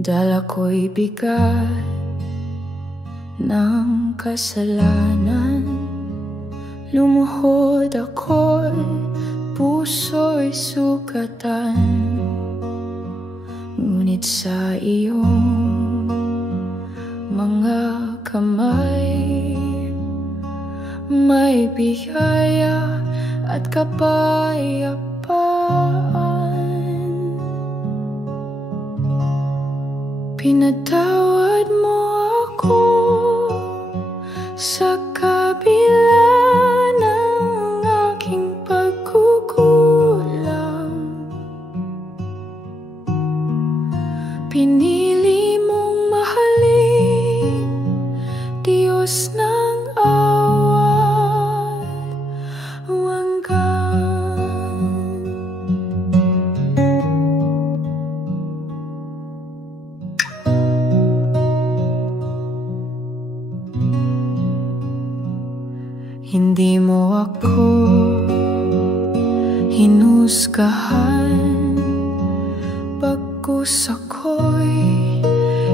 Dala ko'y bigat ng kasalanan. Lumuhod ako'y puso'y sugatan. Ngunit sa iyong mga kamay may biyaya at kapayapaan. Pinatawad mo ako sa kabila ng aking pagkukulang. Pinili mong mahalin, Diyos ng awat wagas. Hindi mo ako hinusgahan, bagkus ako'y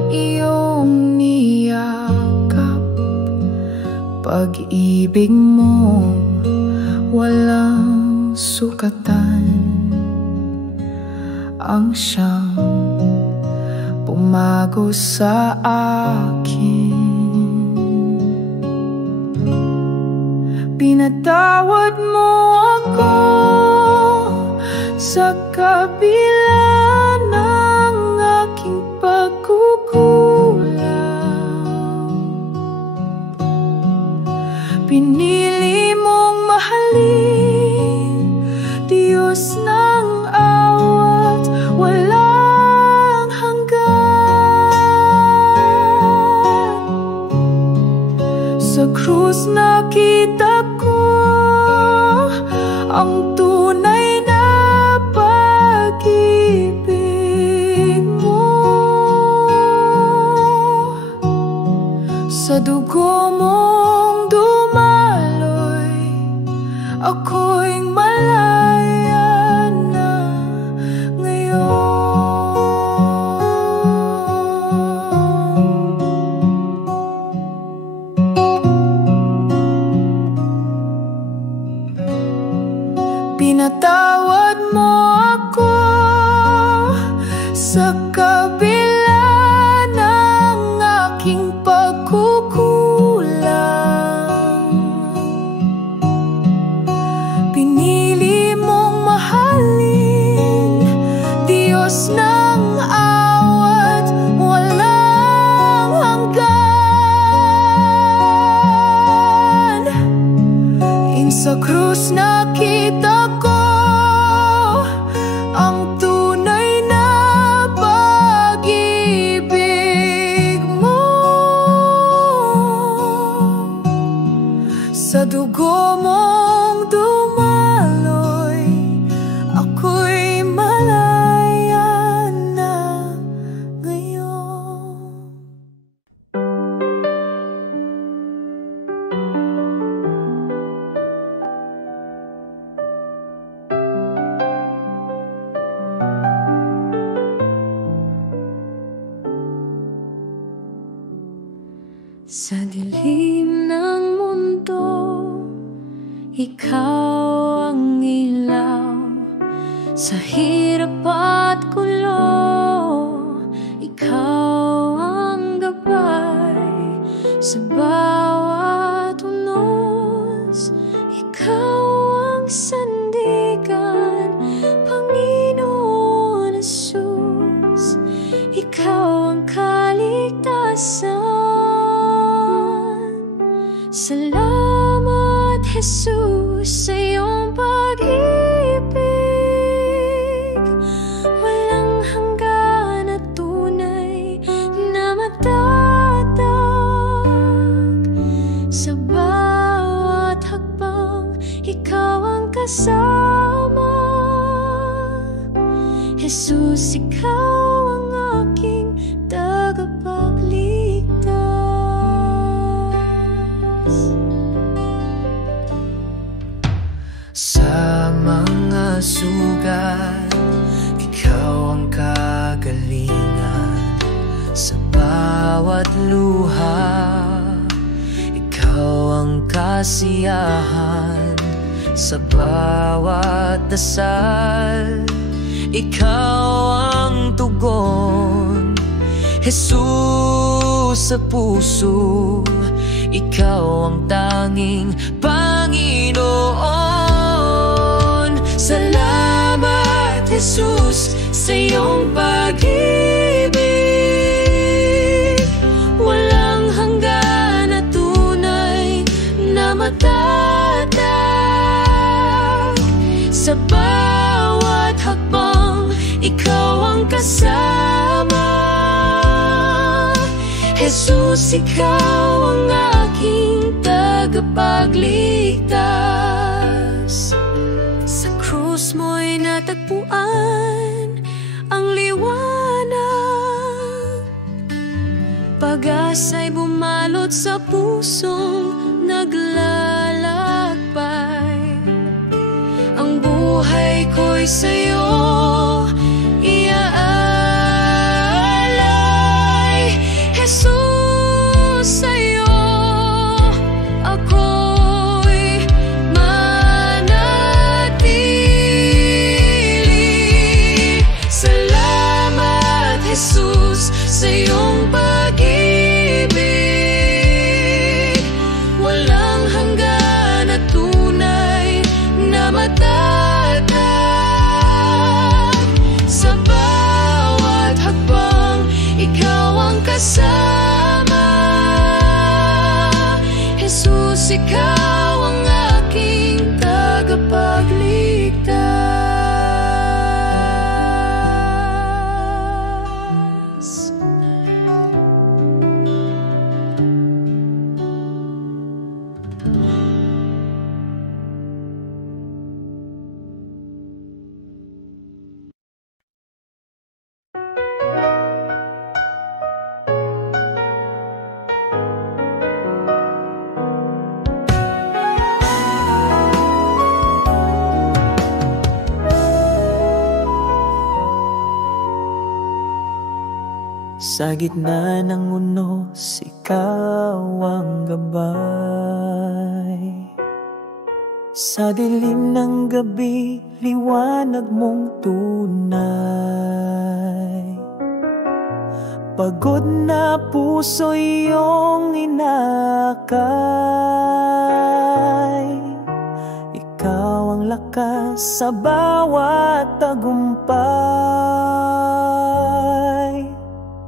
iyong niyakap. Pag-ibig mo walang sukatan, ang siyang pumago sa akin. Pinatawad mo ako sa kabila ng aking pagkukulang. Pinili mong mahalin, Diyos ng awat walang hanggan. Sa krus nakita ko ang tunay na pag-ibig mo. Sa dugo mong dumaloy, ako'y malaya na ngayon. Pinatawad mo ako sa kabila ng aking pagkukulang. Pinili mong mahalin, Diyos ng awat walang hanggan. Sa krus nakita ko ang tunay na pag-ibig mo. Sa dugo mong dumaloy, ako'y malaya na ngayon. Sa dilim ng mundo, ikaw ang ilaw. Sa hirap at gulo, ikaw ang gabay. Sa bawat unos, ikaw ang sandigan. Panginoon Jesus, ikaw ang kaligtasan. Salamat, Jesus, sa iyong pag-ibig. Walang hanggan at tunay na matatag. Sa bawat hakbang, ikaw ang kasama. Jesus, ikaw ang aking tagapagligtas. bawat luha, ikaw ang kasiyahan. Sa bawat dasal, ikaw ang tugon. Jesus sa puso, ikaw ang tanging Panginoon. Salamat, Jesus, sa iyong pag-ibig. Walang hanggan na tunay na matatag. Sa bawat hakbang, ikaw ang kasama. Jesus, ikaw ang aking tagapagligtas. Sa krus mo'y natagpuan ang liwanag. Pag-asa'y bumalot sa pusong naglalakbay. Ang buhay ko'y sa'yo iaalay. Jesus, sa'yo ako'y manatili. Salamat, Jesus, sa iyong pag-ibig. Walang hanggan na tunay na matatag. Sa bawat hakbang, ikaw ang kasama. Jesus, ikaw ang aking tagapagligtas. Sa gitna ng unos, ikaw ang gabay. Sa dilim ng gabi, liwanag mong tunay. Pagod na puso iyong inakay. Ikaw ang lakas sa bawat tagumpay.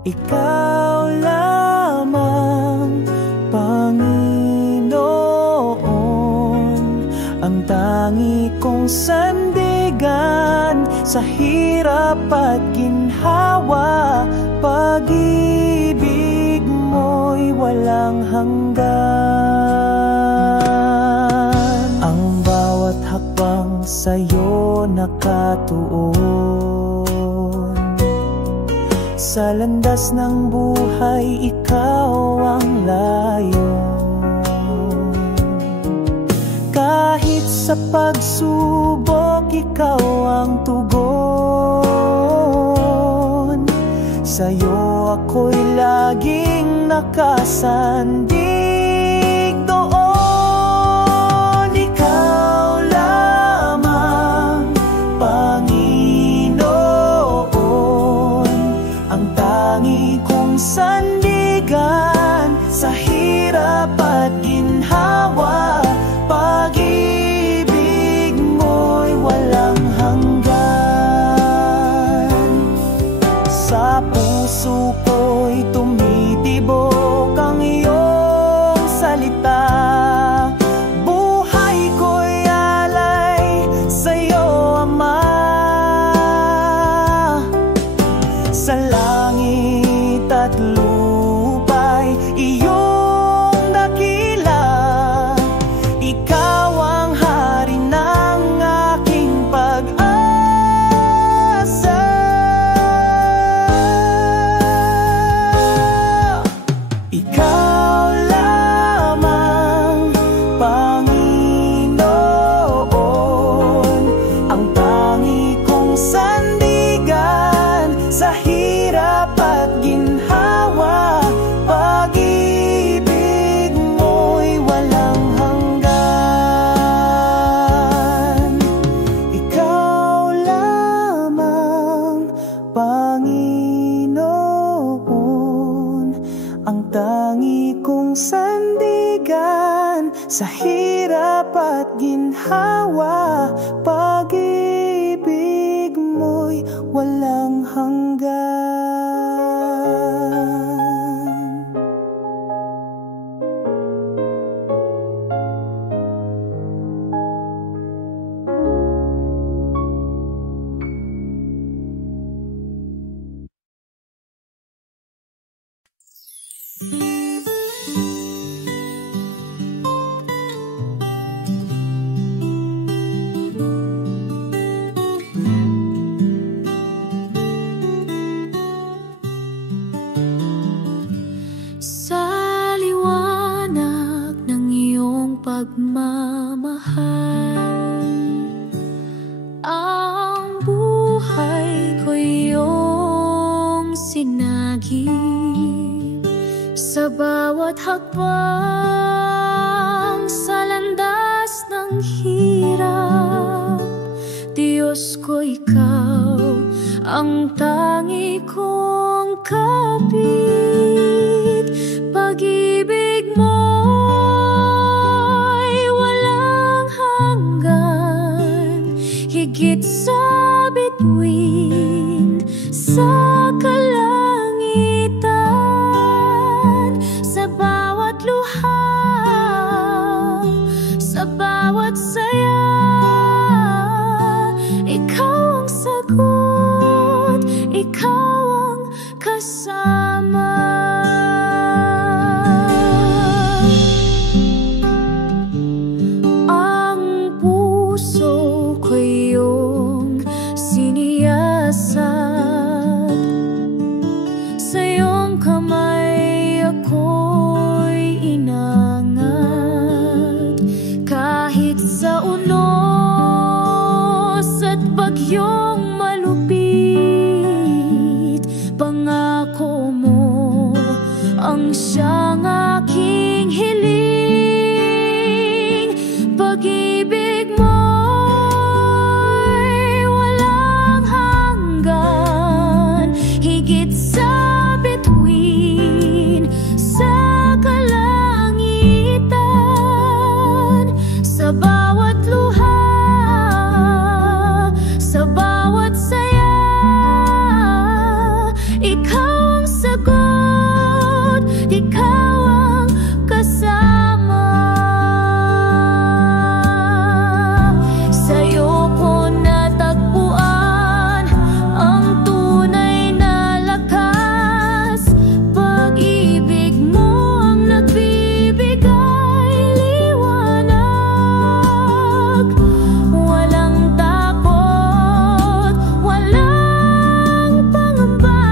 Ikaw lamang, Panginoon, ang tangi kong sandigan sa hirap at ginhawa. Pag-ibig mo'y walang hanggan. Ang bawat hakbang sa'yo nakatuon. Sa landas ng buhay, ikaw ang layon. Kahit sa pagsubok, ikaw ang tugon. Sa'yo ako'y laging nakasandig doon. Ikaw lamang, Panginoon, ang tangi kong sandigan sa hirap at ginhawa. Pag-ibig mo'y walang hanggan. Sa puso ko'y tumitibok ang iyong salita. Buhay ko'y alay sa'yo, Ama. Sa langit at lupa'y iyong dakila. Ikaw ang hari ng aking pag-asa. Ikaw lamang, Panginoon, ang tangi kong sandigan sa hirap at ginhawa. tangi kong sandigan sa hirap at ginhawa. Pag-ibig mo'y walang hanggan. Pagmamahal, ang buhay ko iyong sinagip. Sa bawat hakbang sa landas ng hirap, Diyos ko, ikaw ang tangi kong kapit. Pag-ibig mo higit sa bituin sa kalangitan. Sa bawat luha, sa bawat saya, ikaw ang sagot, ikaw ang kasama. Ang puso ko'y sa iyong kamay ako'y inangat. Kahit sa unos at bagyong malupit, pangako mo ang siyang aking hiling. Pag-ibig mo higit sa bituin sa kalangitan. Sa bawat luha, sa bawat saya, ikaw ang sagot, ikaw ang kasama. Sa'yo ko natagpuan ang tunay na lakas. Pag-ibig mo ang nagbibigay liwanag. Walang takot, walang pangamba.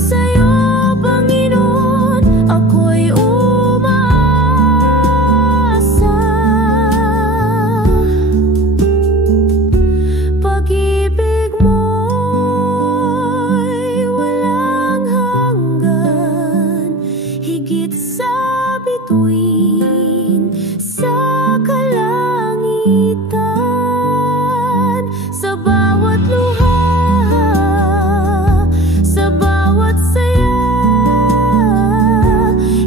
Sa'yo, Panginoon, ako'y umaasa. Pag-ibig mo'y walang hanggan, higit sa bituin sa kalangitan. Sa bawat luha, sa bawat saya,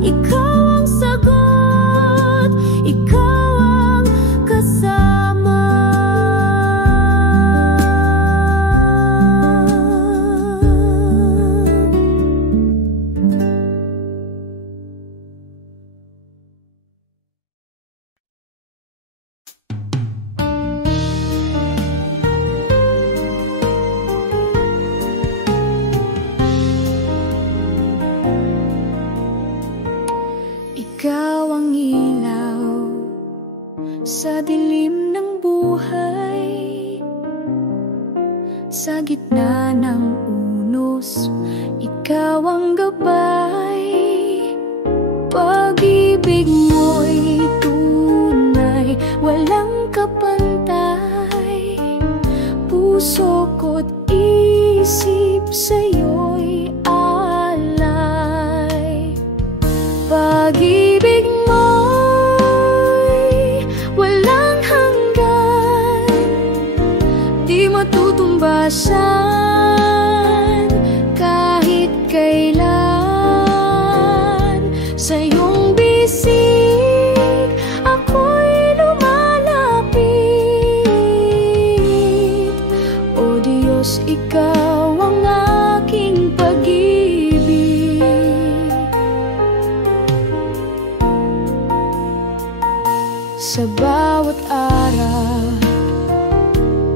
ikaw ang sagot, ikaw ang kasama. Ikaw ang ilaw sa dilim ng buhay. Sa gitna ng unos, ikaw ang gabay. Pag-ibig mo'y tunay, walang kapantay. Puso ko't isip sa'yo'y alay. Pag-ibig mo'y walang hanggan, di matutumbasan kahit kailan. Sa bawat araw,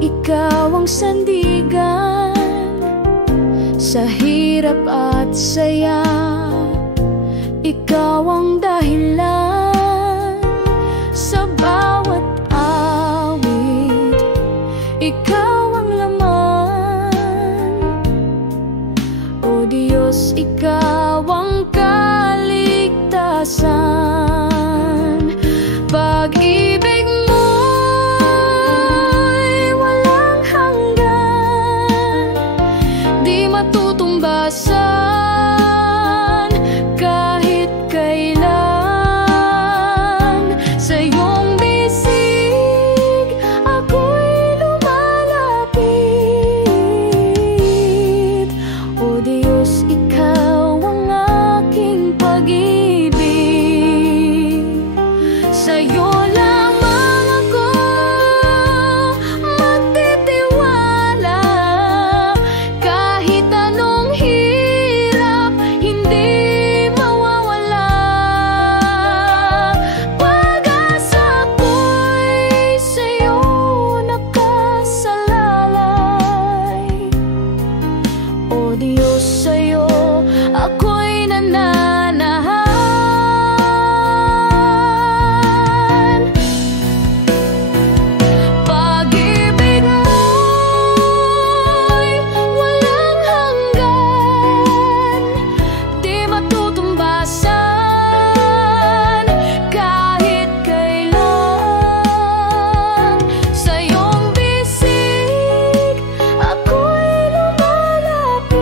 ikaw ang sandigan. Sa hirap at saya, ikaw ang dahilan. Sa bawat awit, ikaw ang laman. O Diyos, ikaw ang kaligtasan. Pag-ibig mo'y walang hanggan, di matutumbasan kahit kailan. Sa iyong bisig ako'y lumalapit. O Diyos, ikaw ang aking pag-ibig. Sa'yo lamang ako magtitiwala. Kahit anong hirap, hindi mawawala. Pag-asa ko'y sa'yo nakasalalay. O Diyos, sa'yo ako'y nananahan. Pag-ibig mo'y walang hanggan, di matutumbasan kahit kailan. Sa iyong bisig ako'y lumalapit.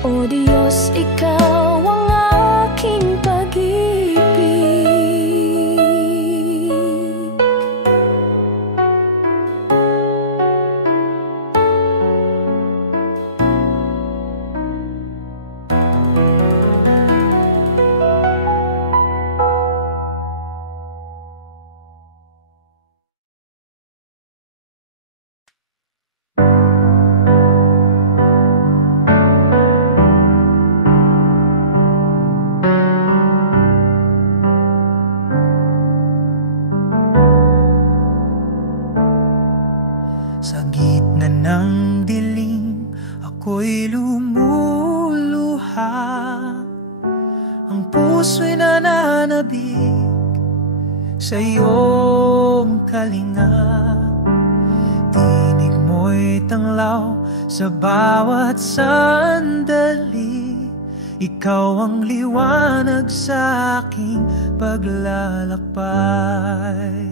O Diyos, ikaw ang aking pag-ibig. Sa gitna ng dilim, ako'y lumuluha. Ang puso'y nananabik sa iyong kalinga. Tinig mo'y tanglaw sa bawat sandali. Ikaw ang liwanag sa aking paglalakbay.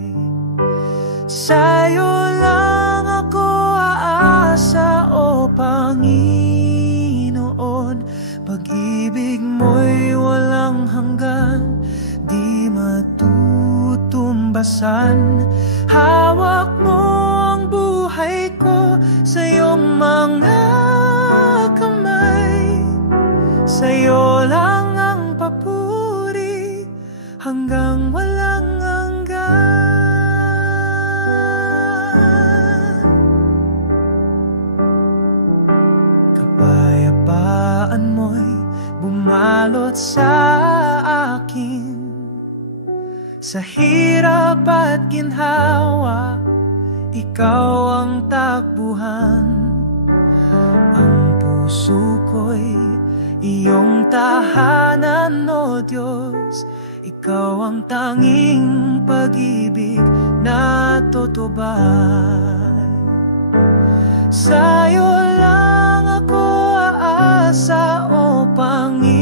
Sa'yo lang ako aasa, o Panginoon. Pag-ibig mo'y walang hanggan, di matutumbasan. Hawak mo ang buhay ko sa iyong mga kamay. Sa'yo lang ang papuri hanggang walang hanggan. Kapayapaan mo'y bumalot sa akin. Sa hirap at ginhawa, ikaw ang takbuhan. Ang puso ko'y iyong tahanan, o Diyos. Ikaw ang tanging pag-ibig na tutubay. Sa'yo lang ako aasa, o Panginoon.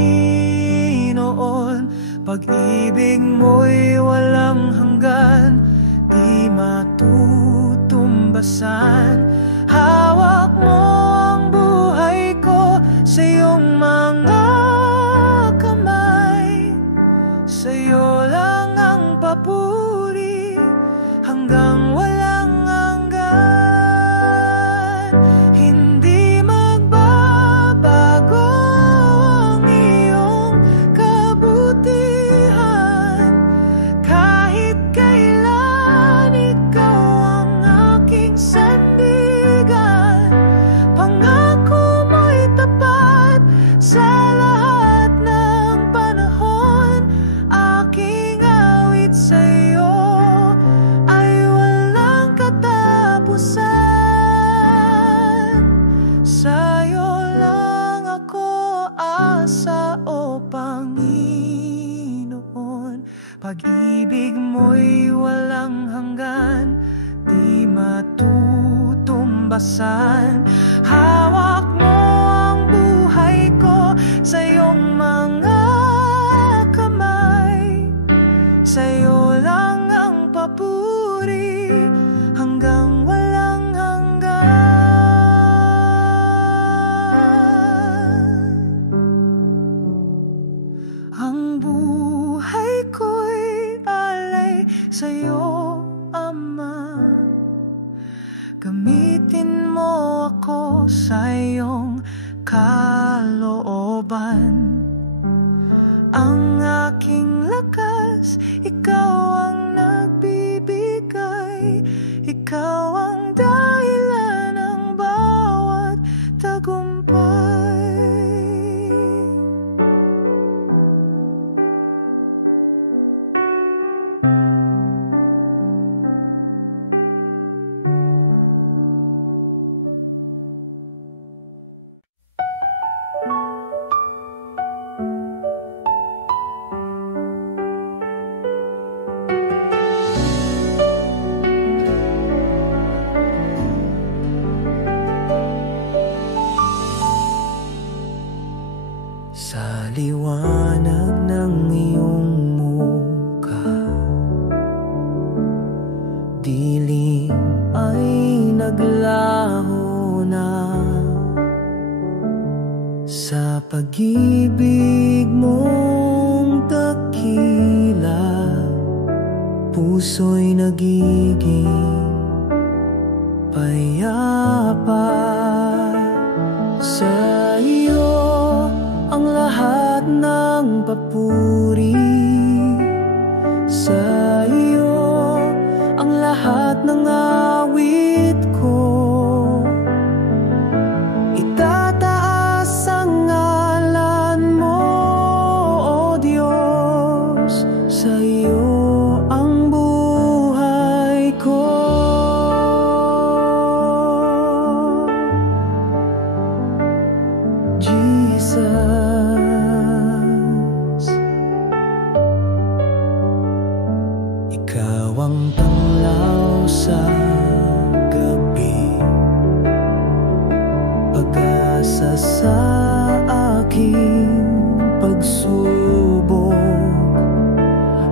Pag-ibig mo'y walang hanggan, di matutumbasan. Hawak mo ang buhay ko sa iyong mga kamay. Sa'yo lang ang papuri hanggang walang hanggan. Hindi magbabago ang iyong kabutihan. Kahit kailan, ikaw ang aking sandigan. Pangako mo'y tapat sa pag-ibig mo'y walang hanggan, di matutumbasan. Hawak mo ang buhay ko sa iyong mga kamay, sa'yo lang ang papuri hanggang walang hanggan. Ang buhay ko'y alay sa'yo, Ama. Gamitin mo ako sa iyong kalooban. Ang aking lakas, ikaw ang nagbibigay. Ikaw ang dahilan ng bawat tagumpay. Sa liwanag ng iyong mukha, dilim ay naglaho na. Sa pag-ibig mong dakila, puso'y nagiging payapa. Sa iyo ang lahat ng papuri, sa iyo ang lahat ng awit ko. Itataas ang ngalan mo, O Diyos, sa iyo ang buhay ko. Jesus, ikaw ang tanglaw sa gabi, pag-asa sa aking pagsubok.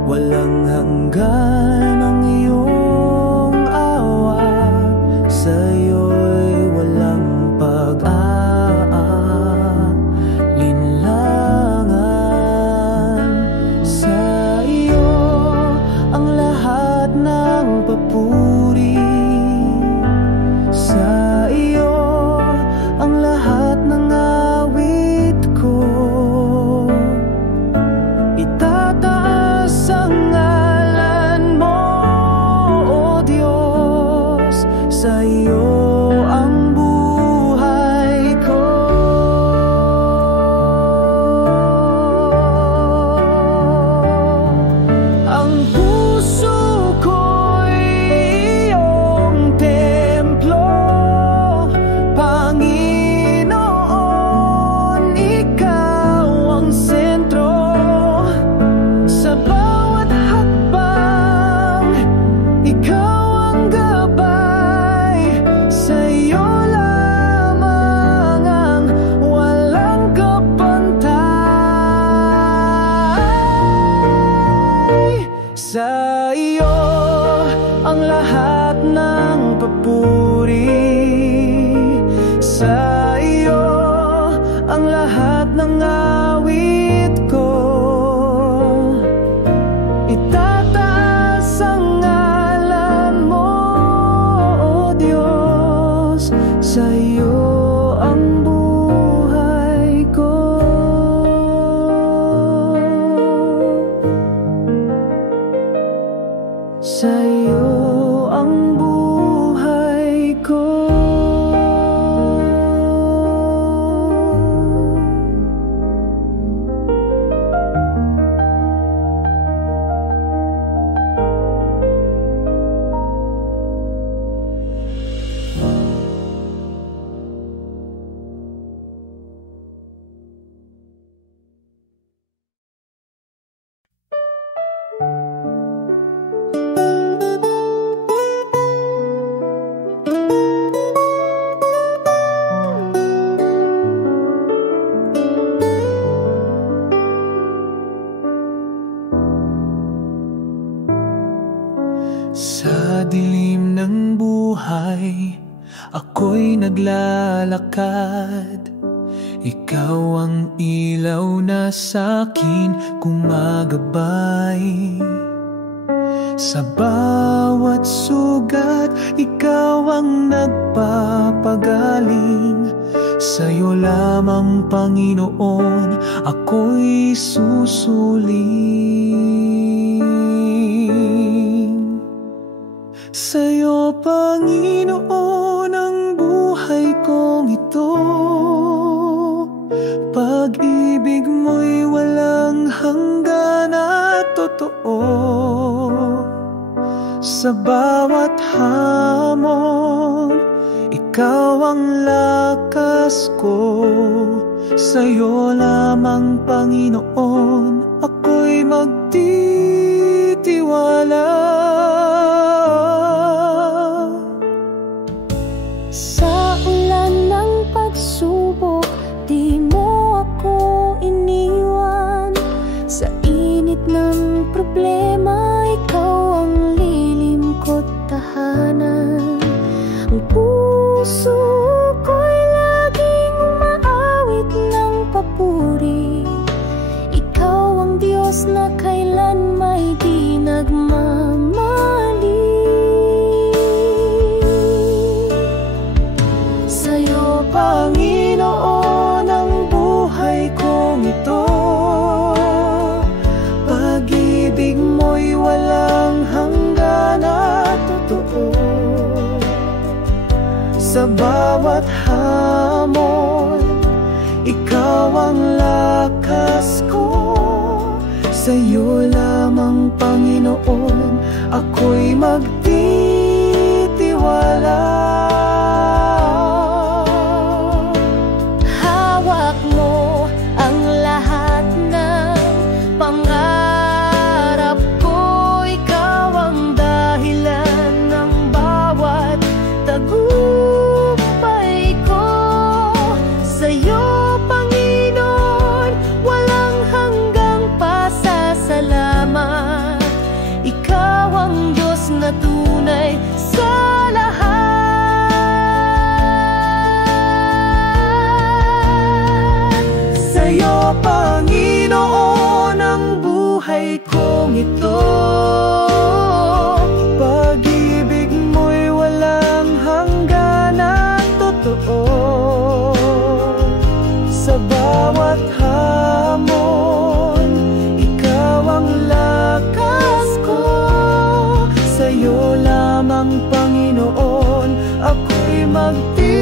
Walang hanggan ang iyong awa, sa'yo'y walang pag-aalinlangan. Sa iyo ang lahat ng papuri, sa iyo ang lahat ng awit ko. dilim ng buhay, ako'y naglalakad. Ikaw ang ilaw na sa'kin gumagabay. Sa bawat sugat, ikaw ang nagpapagaling. Sa'yo lamang, Panginoon, ako'y susuling. Sa'yo, Panginoon, ang buhay kong ito. Pag-ibig mo'y walang hanggan at totoo. Sa bawat hamon, ikaw ang lakas ko. Sa'yo lamang, Panginoon, ako'y magtitiwala. Sa ulan ng pagsubok, di mo ako iniwan. Sa init ng problema, ikaw ang lilim ko't tahanan. Ang puso ko'y laging umaawit ng papuri. Ikaw ang Diyos na kailan may di nagmamali. Sa'yo, Panginoon, ang buhay kong ito. Pag-ibig mo'y walang hanggan at totoo. Sa bawat hamon, ikaw ang lakas ko. Sa'yo lamang, Panginoon, ako'y magtitiwala. Hawak mo ang lahat ng pangarap ko. Ikaw ang dahilan ng bawat tagumpay ko. Sa'yo, Panginoon, walang hanggang pasasalamat. Ikaw ang Diyos na tunay sa lahat. Sa'yo, Panginoon, ang buhay kong ito. Pag-ibig mo'y walang hanggan at totoo. Sa bawat hamon, ikaw ang lakas ko. Sa'yo lamang, Panginoon, ako'y magtitiwala.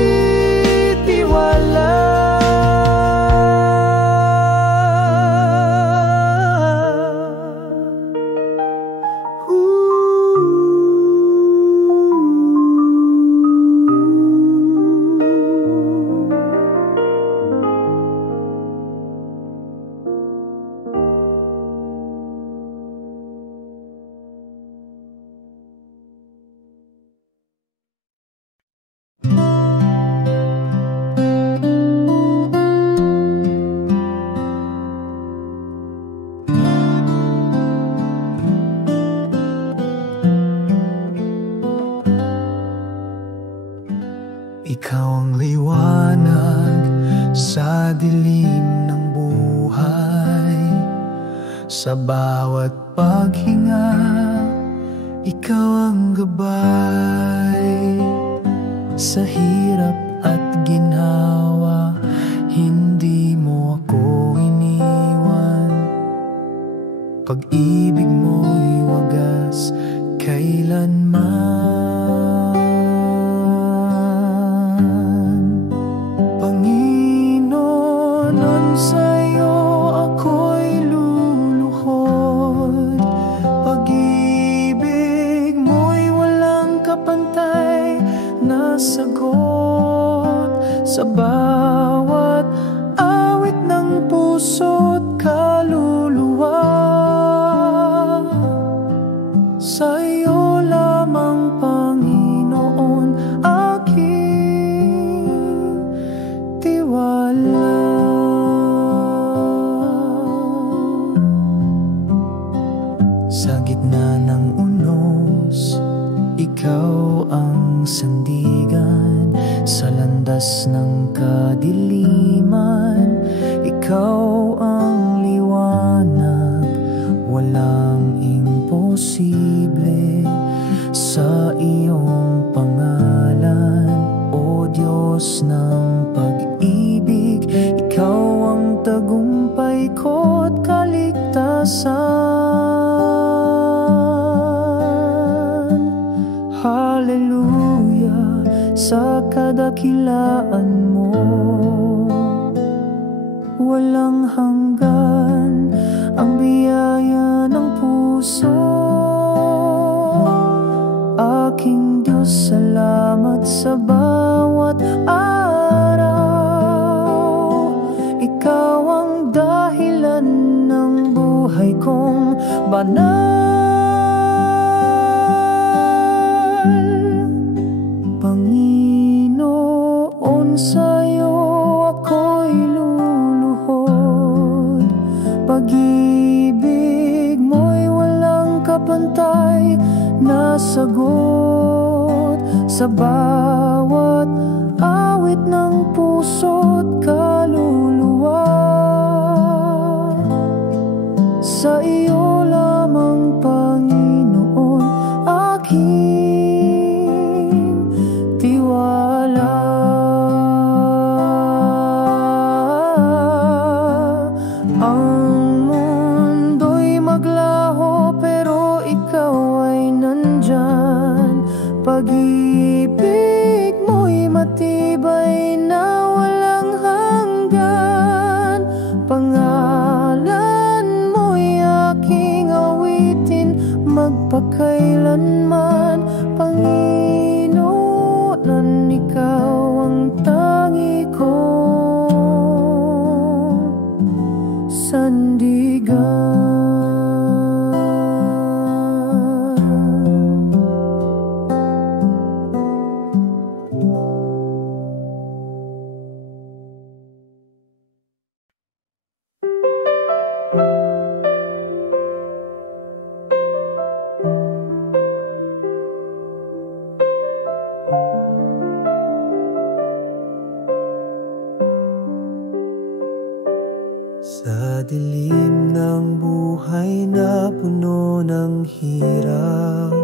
Ikaw ang liwanag sa dilim ng buhay. Sa bawat paghinga, ikaw ang gabay. Sa hirap at ginhawa, hindi mo ako iniwan. Pag-ibig mo'y wagas kailanman. Sa'yo ako'y luluhod. Pag-ibig mo'y walang kapantay na sagot. Sa bawat awit ng puso't kaluluwa, sandigan sa landas ng kadiliman. Ikaw ang liwanag, walang imposible sa iyong pangalan, O Diyos ng pag-ibig. Ikaw ang tagumpay ko't kaligtasan. Hallelujah sa kadakilaan mo, walang hanggan ang biyaya ng puso. Aking Diyos, salamat sa bawat araw. Ikaw ang dahilan ng buhay kong banal. Panginoon, sa'yo ako'y luluhod. Pag-ibig mo'y walang kapantay na sagot sa bawat awit ng puso't kaluluwa. Sa iyo lamang, Panginoon, aking tiwala. Ang mundo'y maglaho pero ikaw ay nandyan. Pag-ibig mo'y matibay na walang hanggan. Pangalan mo'y aking awitin magpakailanman. Panginoon, ikaw ang tangi kong sandigan. Sa dilim ng buhay na puno ng hirap,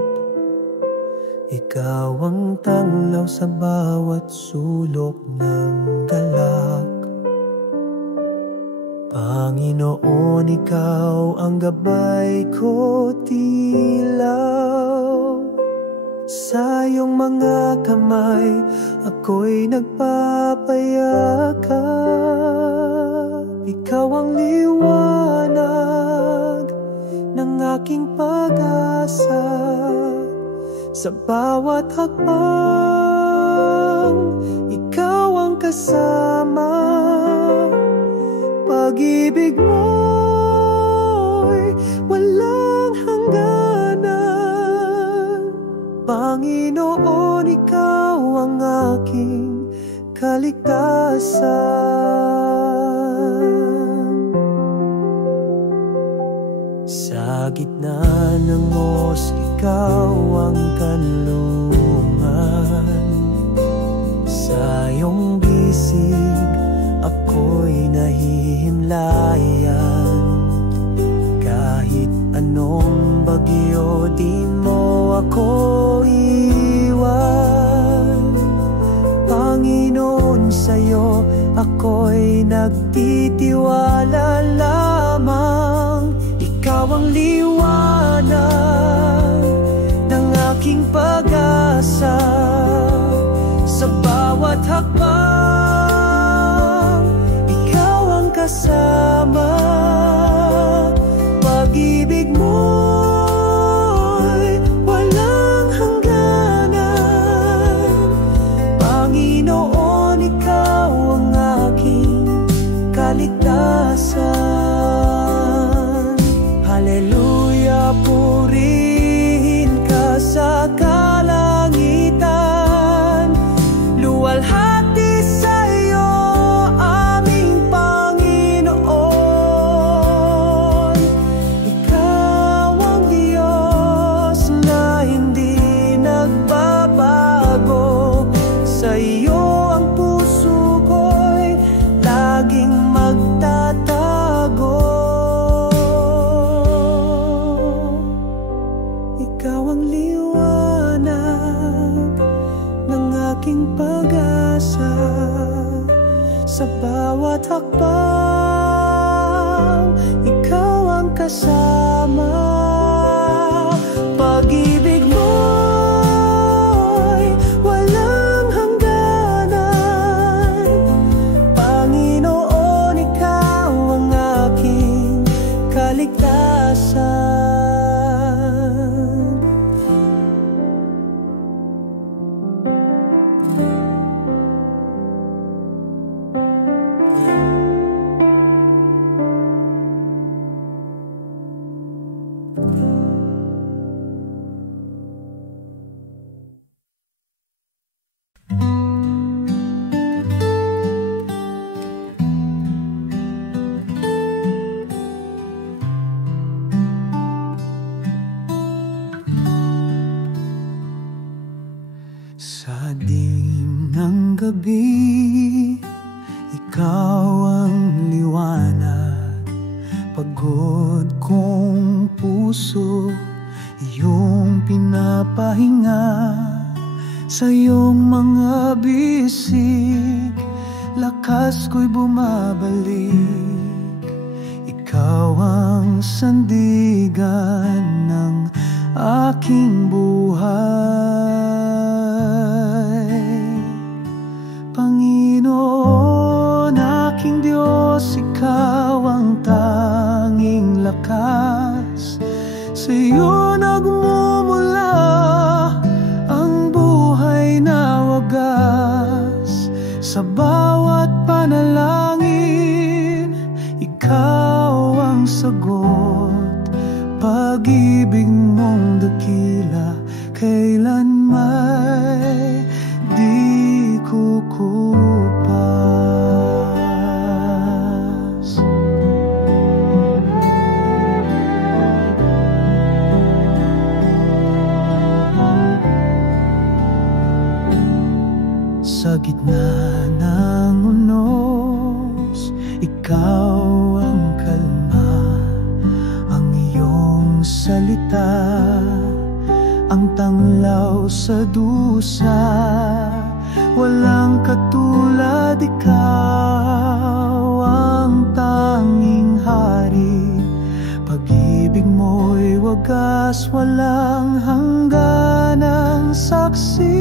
ikaw ang tanglaw sa bawat sulok ng galak. Panginoon, ikaw ang gabay ko tilaw. Sa iyong mga kamay ako'y nagpapayakap. Ikaw ang liwanag ng aking pag-asa. Sa bawat hakbang, ikaw ang kasama. Pag-ibig mo'y walang hangganan. Panginoon, ikaw ang aking kaligtasan. Sa gitna ng os, ikaw ang kanlungan. Sa iyong bisig, ako'y nahihimlayan. Kahit anong bagyo, di mo ako iwan. Panginoon, sa'yo ako'y nagtitiwala lamang. Ikaw ang liwanag ng aking pag-asa. Sa bawat hakbang, ikaw ang kasama. Pag-ibig mo'y walang hangganan. Panginoon, ikaw ang aking kaligtasan. kasama. Pag-ibig mo'y walang hangganan. Panginoon, ikaw ang aking kaligtasan. Sa dilim ng gabi, ikaw ang liwanag. Pagod kong puso, iyong pinapahinga. Sa iyong mga bisig, lakas ko'y bumabalik. Ikaw ang sandigan ng aking buhay. Panginoon, aking Diyos, ikaw ang tanging lakas. Sa iyo nagmumula ang buhay na wagas. Sa bawat panalangin, ikaw ang sagot. Pag-ibig mong dakila, kailan may di kukupas. Sa gitna ng unos, ikaw ang kalma. Ang iyong salita, ang tanglaw sa dusa. Walang katulad, ikaw ang tanging hari. Pag-ibig mo'y wagas, walang hangganang saksi.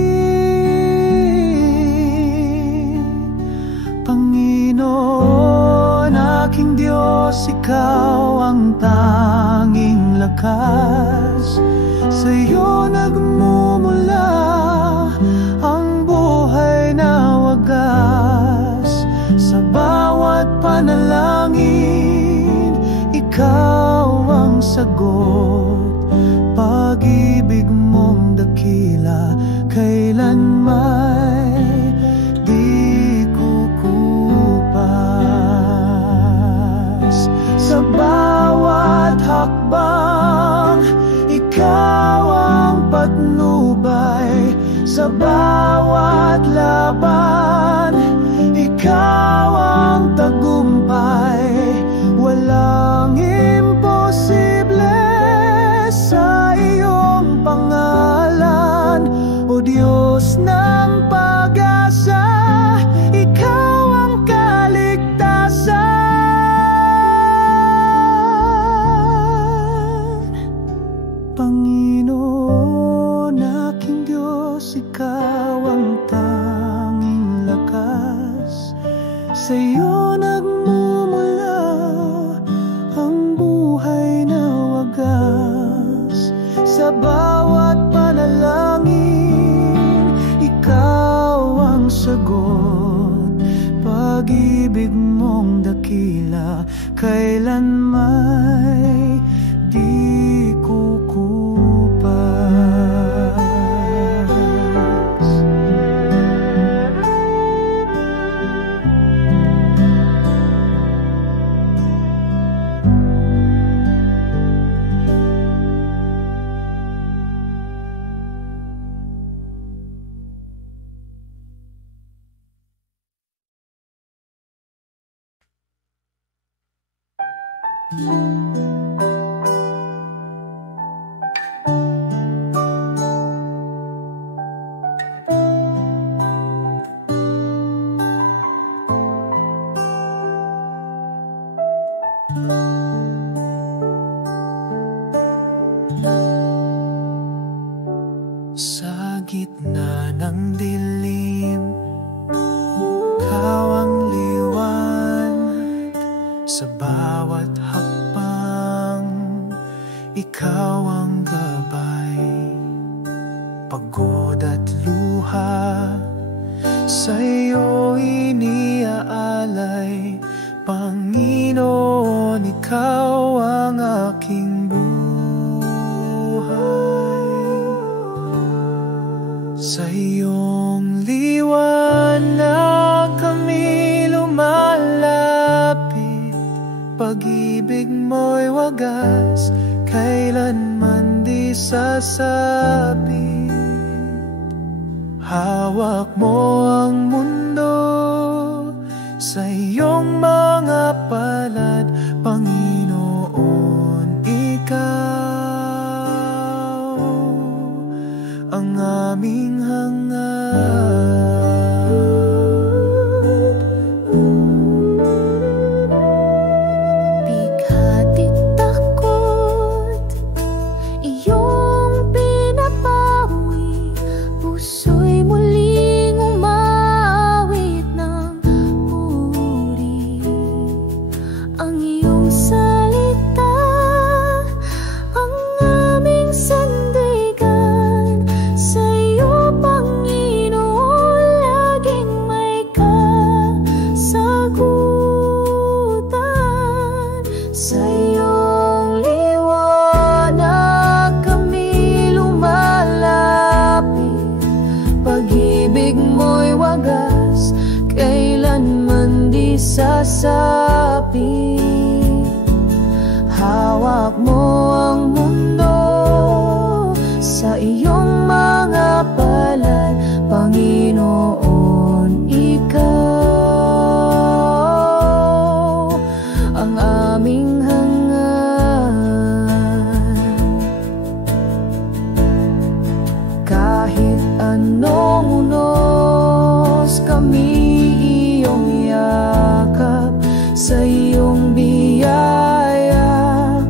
Panginoon, aking Diyos, ikaw ang tanging lakas. Sa iyo nagmumula ang buhay na wagas. Sa bawat panalangin, ikaw ang sagot. Pag-ibig mong dakila, kailan may di kukupas. Sa bawat hakbang, ikaw ang patnubay. Sa bawat laban, ikaw ang tagumpay. Walang imposible sa iyong pangalan. O Diyos ng pag-asa, ikaw ang kaligtasan. Panginoon, aking Diyos, ikaw ang tanging lakas. Sa iyo nagmumula ang buhay na wagas. Sa bawat panalangin, ikaw ang sagot. Pag-ibig mong dakila, kailan may di kukupas. gitna ng dilim, ikaw ang liwanag sa bawat hakbang. Ikaw ang gabay, pagod at luha, sa'yo iniaalay. Panginoon, ikaw ang aking buhay. Sa iyong liwanag kami lumalapit, pag-ibig mo'y wagas, kailanman di sasabit. Hawak mo ang mundo sa iyong mga palad, Panginoon, ikaw ang aming hangad. Bigha't takot, iyong pinapawi, puso'y muling umawit ng puri. Ang iyong salita, ang aming sandigan. Sa iyo, Panginoon, laging may kasagutan. Sa iyong liwanag kami lumalapit, pag-ibig mo'y wagas, kailanman di sasapit. Hawak mo ang mundo sa iyong mga palad, Panginoon, ikaw ang aming hangad. Kahit anong unos kami iyong yakap, sa iyong biyaya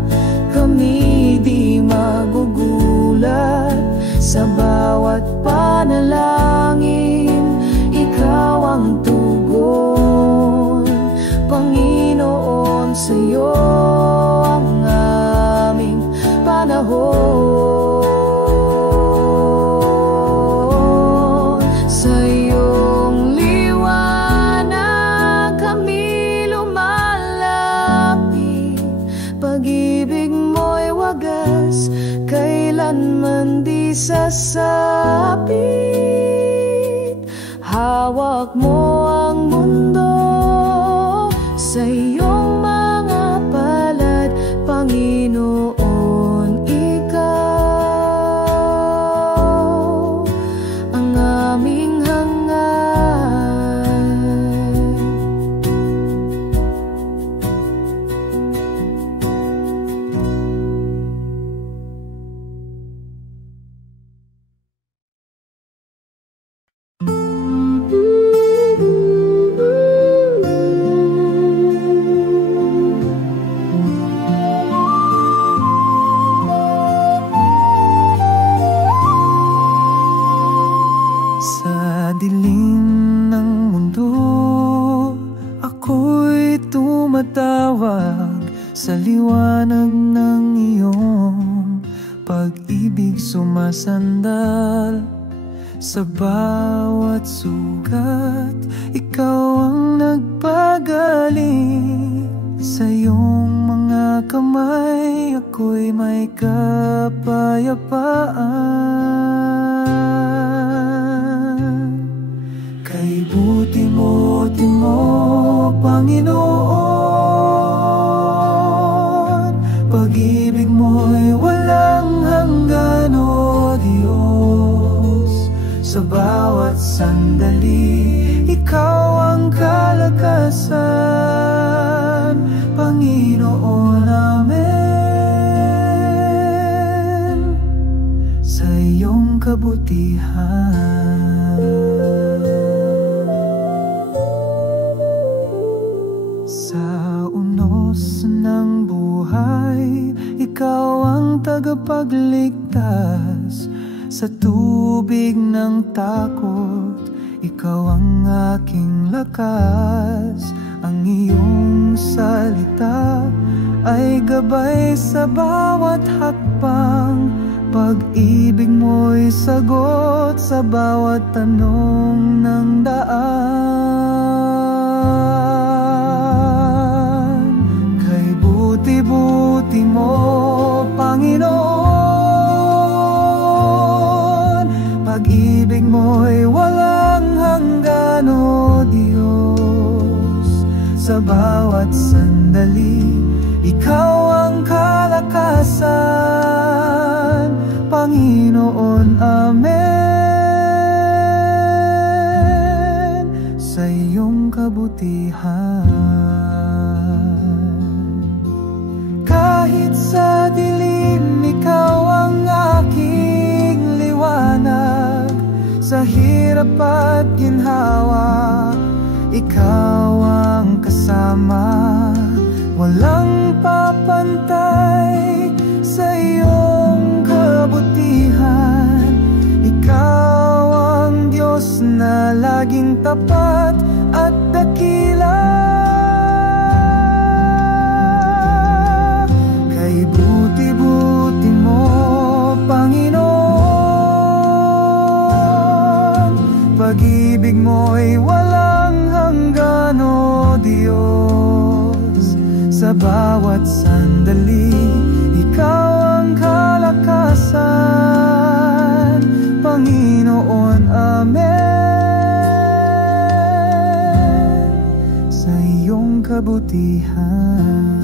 kami di magugulat. Sa bawat panalangin, ikaw ang tugon, Panginoon, sa iyo ang aming panahon. Sa iyong liwanag kami lumalapit, pag-ibig mo'y wagas, kailanman di sasapit. Hawak mo ang mundo sa iyong mga palad, Panginoon, ikaw ang aming hangad. Sa dilim ng mundo, ako'y tumatawag sa liwanag ng iyong pag-ibig sumasandal. Sa bawat sugat, ikaw ang nagpagaling. Sa iyong mga kamay, ako'y may kapayapaan. Kay buti mo, Panginoon, pag-ibig mo'y walang hanggan, o Diyos. Sa bawat sandali, ikaw ang kalakasan, Panginoon namin, sa iyong kabutihan. Sa unos ng buhay, ikaw ang tagapagligtas. sa tubig ng takot. Ikaw ang aking lakas, ang iyong salita ay gabay sa bawat hakbang. Pag-ibig mo'y sagot sa bawat tanong ng daan. Kay buti-buti mo, Panginoon, pag-ibig mo'y walang hanggan, o Diyos. Sa bawat sandali, ikaw ang kalakasan, Panginoon, amen. Sa iyong kabutihan, kahit sa dilim, ikaw ang aking liwanag. Sa hirap at ginhawa, ikaw ang kasama. Walang papantay sa iyong kabutihan. Ikaw ang Diyos na laging tapat at dakila. Kay buti-buti mo, Panginoon, pag-ibig mo'y walang hanggan, o Diyos. Sa bawat sandali, ikaw ang kalakasan, Panginoon, amen. Sa iyong kabutihan.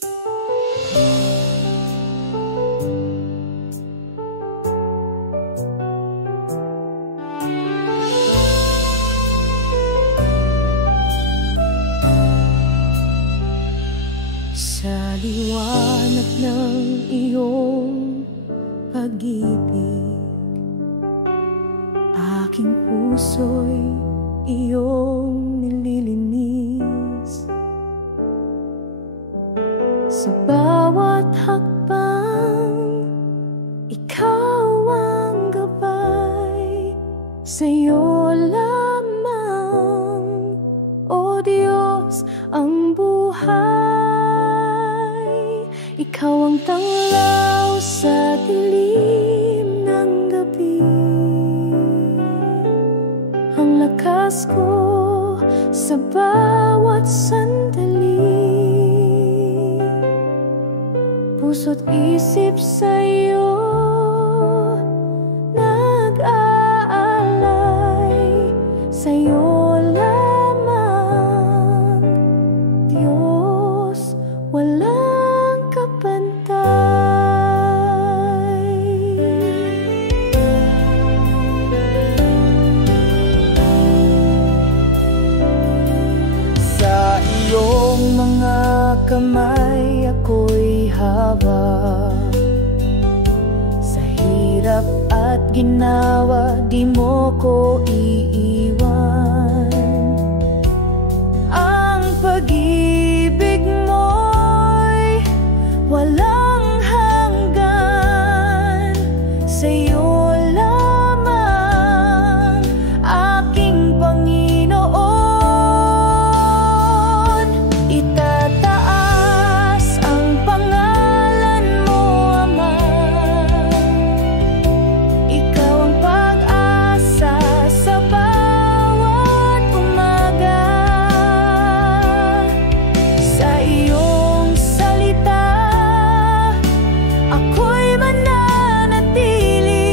Sa liwanag ng iyong pag-ibig, aking puso'y iyong nililinis. Sa bawat hakbang, ikaw ang gabay. Sa'yo lamang, O Diyos, ang buhay. Ikaw ang tanglaw sa dilim ng gabi, ang lakas ko sa bawat sandali. Puso't isip sa'yo nag-aalay. Sa'yo lamang, Diyos, walang kapantay. Sa iyong mga kamay ako'y hawak. Sa hirap at ginawa, di mo ko iiwan. Ang pag-ibig mo'y walang hanggan. Sa'yo lamang, aking Panginoon. Itataas ang pangalan mo, Ama. Ikaw ang pag-asa sa bawat umaga. Sa iyong salita, ako'y mananatili.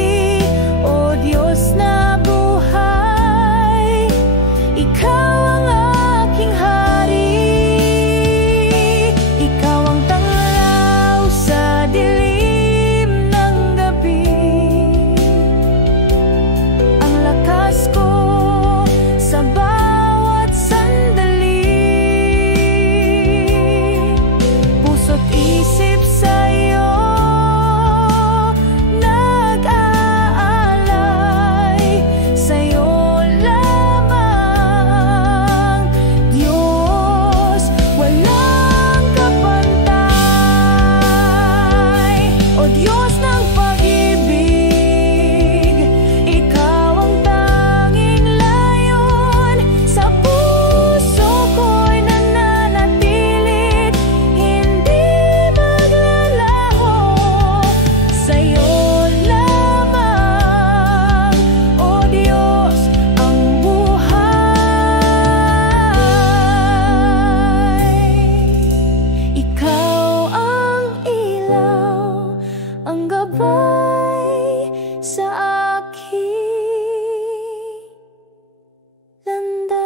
O Diyos na buhay, Ikaw ang aking hari. Ikaw ang tanglaw sa dilim ng gabi, ang lakas ko sa bawat sandali. Puso't isip sa'yo nag-aalay. Sa'yo lamang, Diyos, walang kapantay. O Diyos ng pag-ibig, Ikaw ang tanging layon. Sa puso ko'y nananatilit, hindi maglalaho. Sa'yo lamang, O Diyos, ang buhay. Ikaw ang ilaw, ang gabay sa aking landas.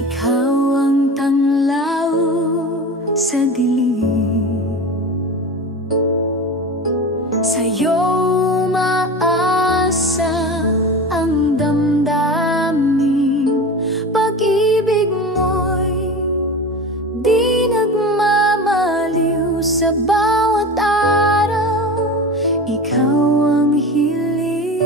Ikaw ang tanglaw sa dilim, sa'yo maasa ang damdamin. Pag-ibig mo'y di nagmamaliw. Sa bawat araw, ikaw ang hiling.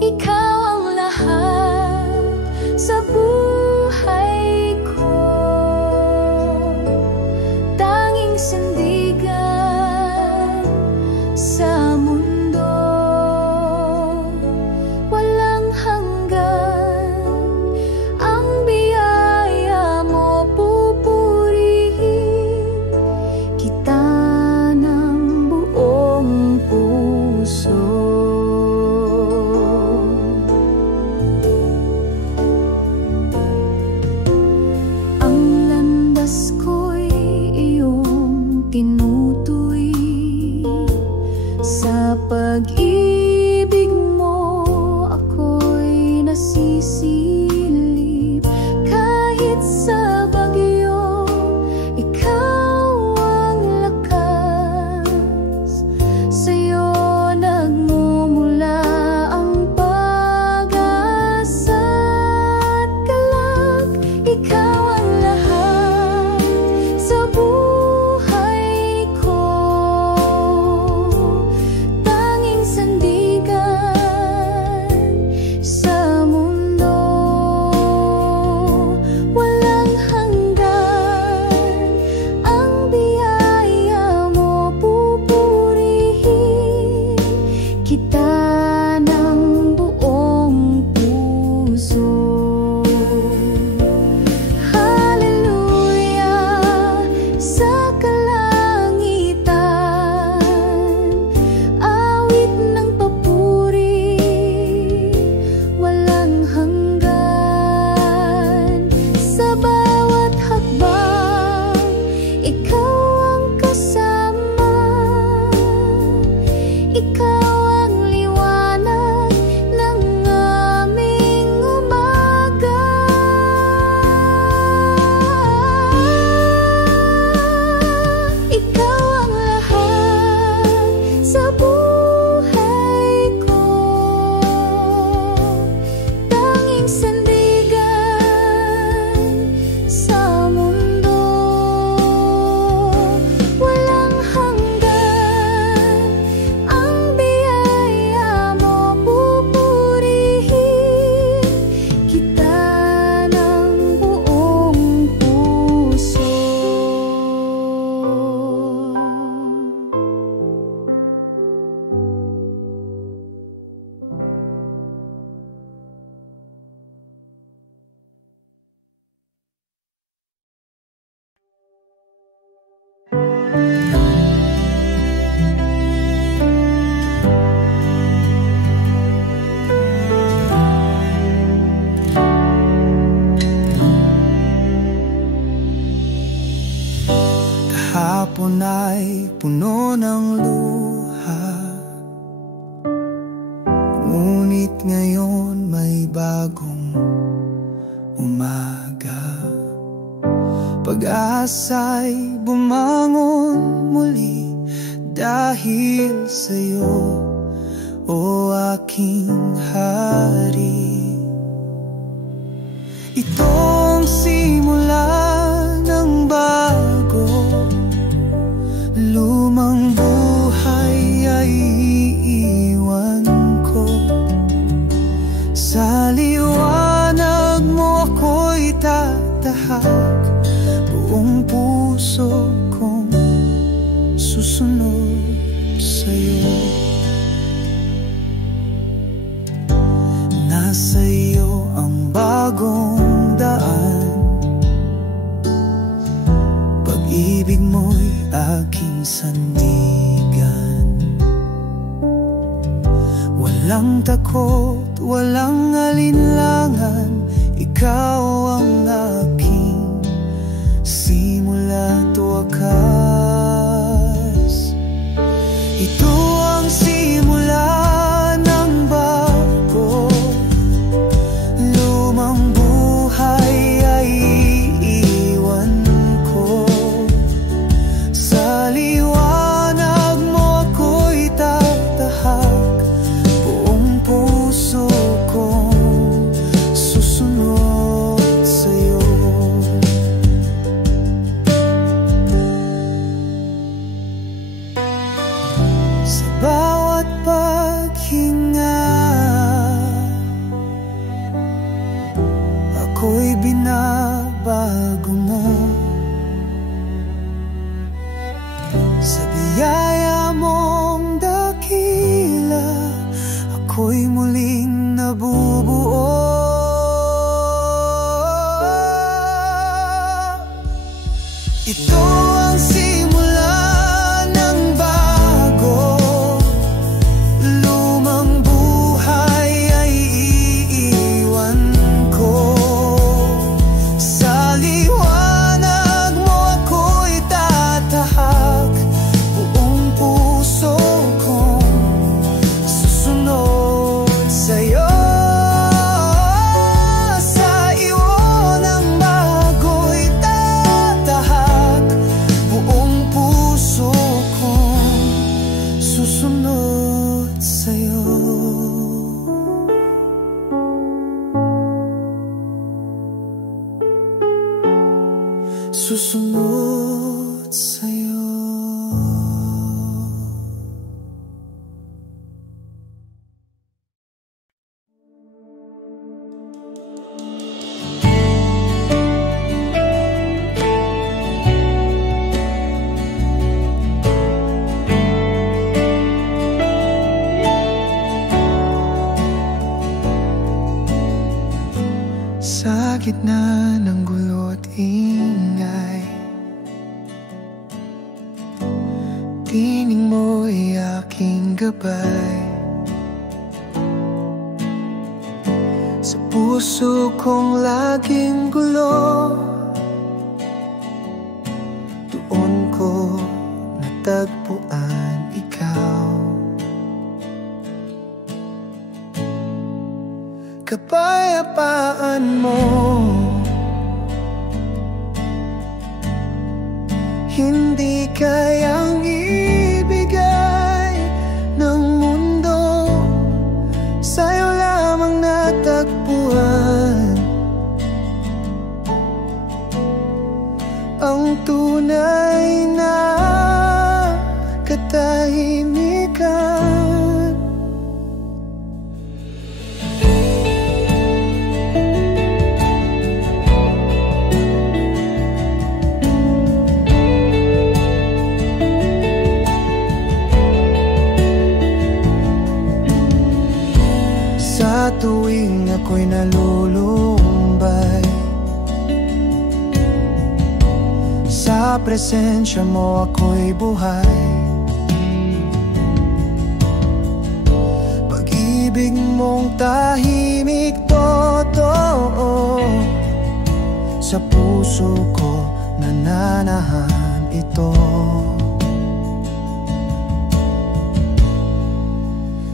Ikaw ang lahat sa buhay ko, tanging sandigan sa mundo. Walang hanggan ang biyaya mo, Sa bawat hakbang, ikaw ang kasama. Ikaw ang liwanag ng aming umaga. Ikaw ang lahat sa buhay ko. Tanging sandigan sa mundo. Walang hanggan ang biyaya mo. Pupurihin kita ng buong puso. Kahapon ay puno ng luha, ngunit ngayon may bagong umaga. Pag-asa'y bumangon muli dahil sa'yo, o aking hari. Itong simula ng bago, lumang buhay ay iiwan ko. Sa liwanag mo ako'y tatahak, buong puso kong susunod sa'yo. Nasa iyo ang bagong daan, pag-ibig mo'y aking sandigan. Walang takot, walang alinlangan, ikaw ang aking simula't wakas. Ito ang simula ng bago, lumang buhay ay iiwan ko. Sa liwanag mo ako'y tatahak, buong puso kong susunod sa'yo. Sa bawat paghinga, ako'y binabago mo. Sa biyaya mong dakila, ako'y muling nabubuo. Ito ang simula ng bago, lumang buhay ay iiwan ko. Sa liwanag mo ako'y tatahak, buong puso kong susunod sa'yo. Sa iyo ng bago'y tatahak, buong puso kong susunod sa'yo. Susunod sa'yo. Sa gitna ng gulo at ingay, tining mo'y aking gabay. Sa puso kong laging gulo, natagpuan ikaw. Kapayapaan mo hindi kayang ibigay ng mundo, sa'yo lamang natagpuan ang tunay na katahimikan. Sa tuwing ako'y nalulumbay, sa presensya mo ako'y buhay. Pag-ibig mong tahimik totoo, sa puso ko nananahan ito.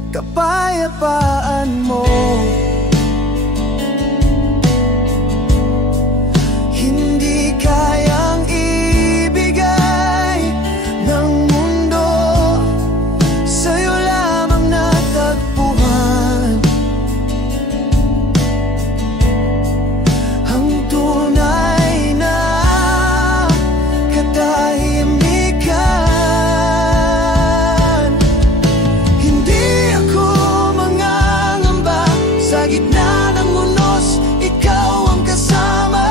Kapayapaan mo hindi kayang ibigay ng mundo, sa'yo lamang natagpuan ang tunay na katahimikan. Sa gitna ng unos, ikaw ang kasama.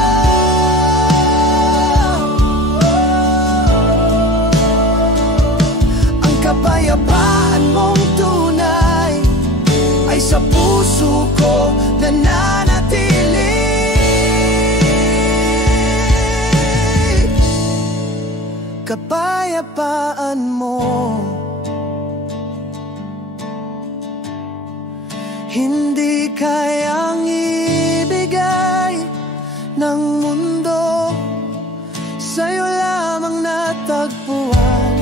Ang kapayapaan mong tunay ay sa puso ko nananatili. Kapayapaan mo hindi kayang ibigay ng mundo, sa'yo lamang natagpuan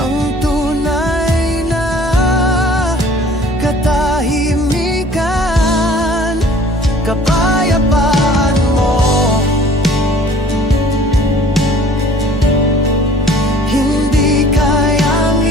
ang tunay na katahimikan. Kapayapaan mo hindi kayang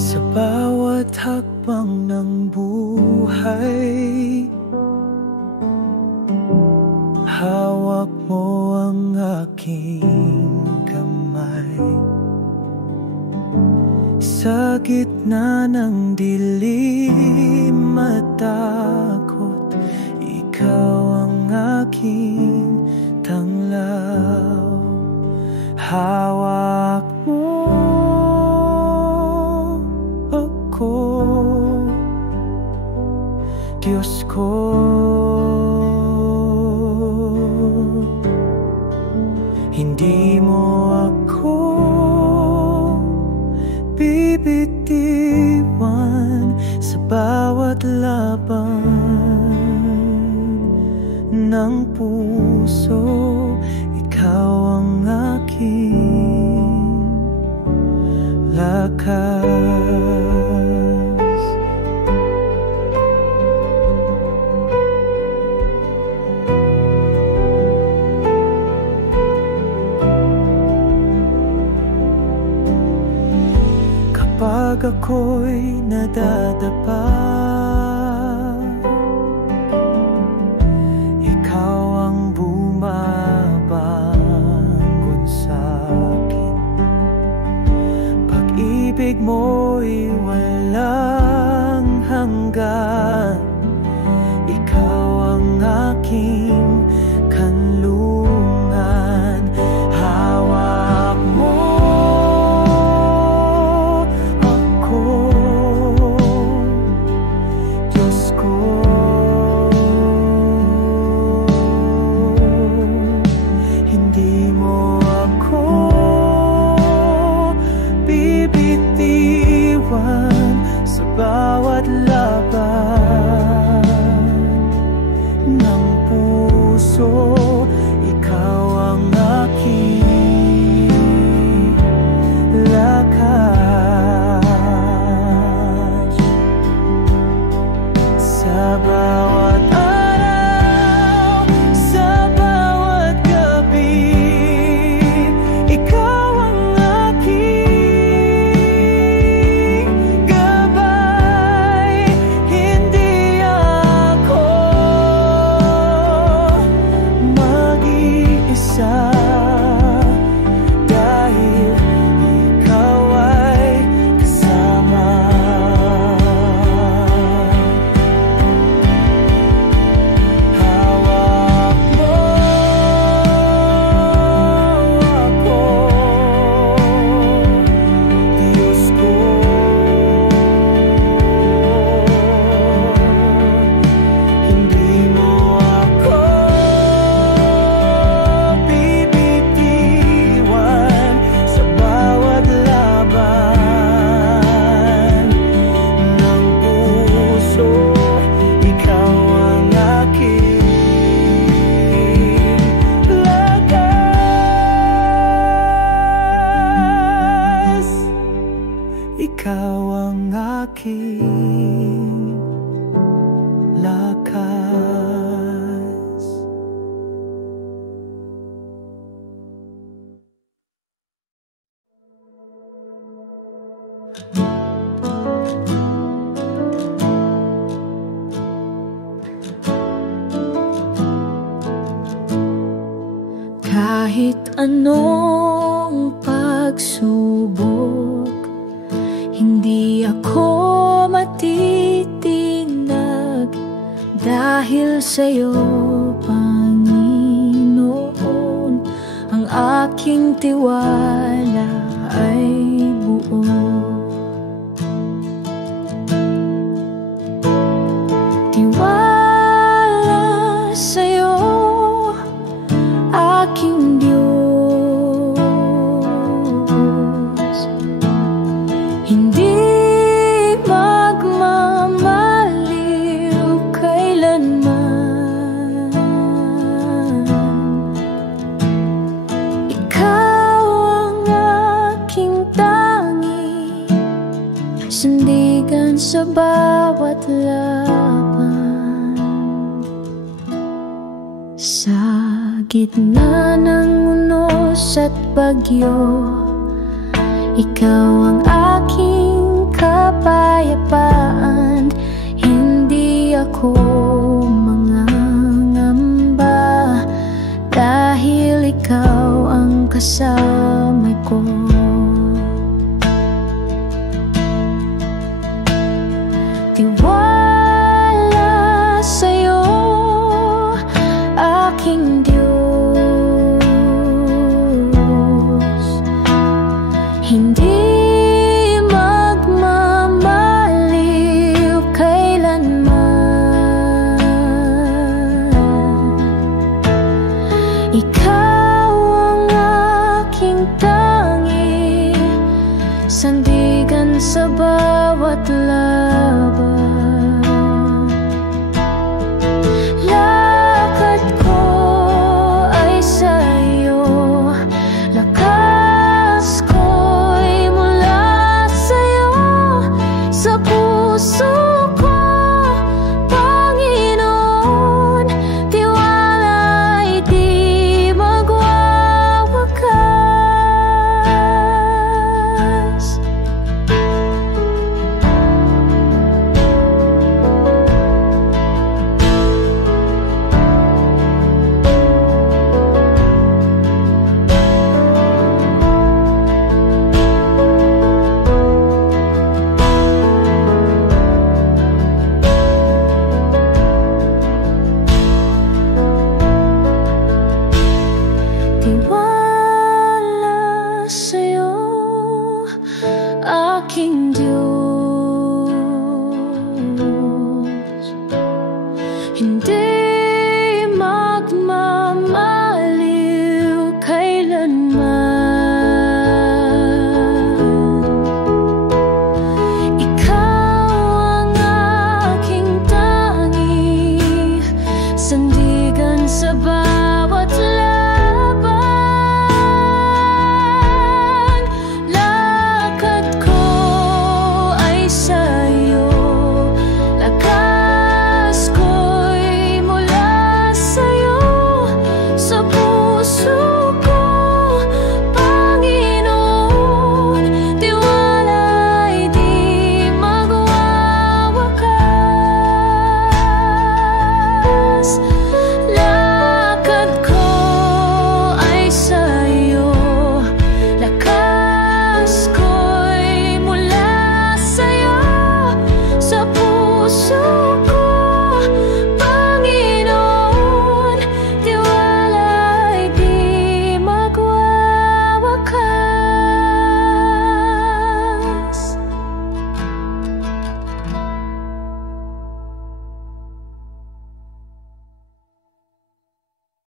sa bawat hakbang ng buhay. Hawak mo ang aking kamay. Sa gitna ng dilim at takot, ikaw ang aking tanglaw. Hawak mo ako, Diyos ko. Hindi mo ako bibitiwan sa bawat laban ng puso. Ikaw ang aking lakas. kapag ako'y nadadapa. Ikaw ang bumabangon sa'kin. Pag-ibig mo'y walang hanggan. Ikaw ang aking kanlungan. Hawak mo ako, Diyos ko. Hindi mo ako bibitiwan sa bawat laban ng puso. Ikaw ang aking lakas sa bawat araw, sa bawat gabi. Ikaw ang aking gabay. Hindi ako mag-iisa, dahil ikaw ay kasama. Hawak mo ako, Diyos ko. Hindi mo ako bibitiwan sa bawat laban ng puso. Ikaw ang aking lakas. Ikaw ang aking lakas. Kahit anong pagsubok, hindi ako matitinag dahil sa'yo, Panginoon. Ang aking tiwala ay buo. Tiwala sa'yo, aking Diyos. Hindi magmamaliw kailanman. Ikaw ang aking tangi, sandigan sa bawat laban. Sa gitna ng unos at bagyo, ikaw ang aking kapayapaan. Hindi ako mangangamba dahil ikaw ang kasama ko. Tiwala sa'yo, aking Diyos. Hindi magmamaliw kailanman. Ikaw ang aking tangi, sandigan sa bawat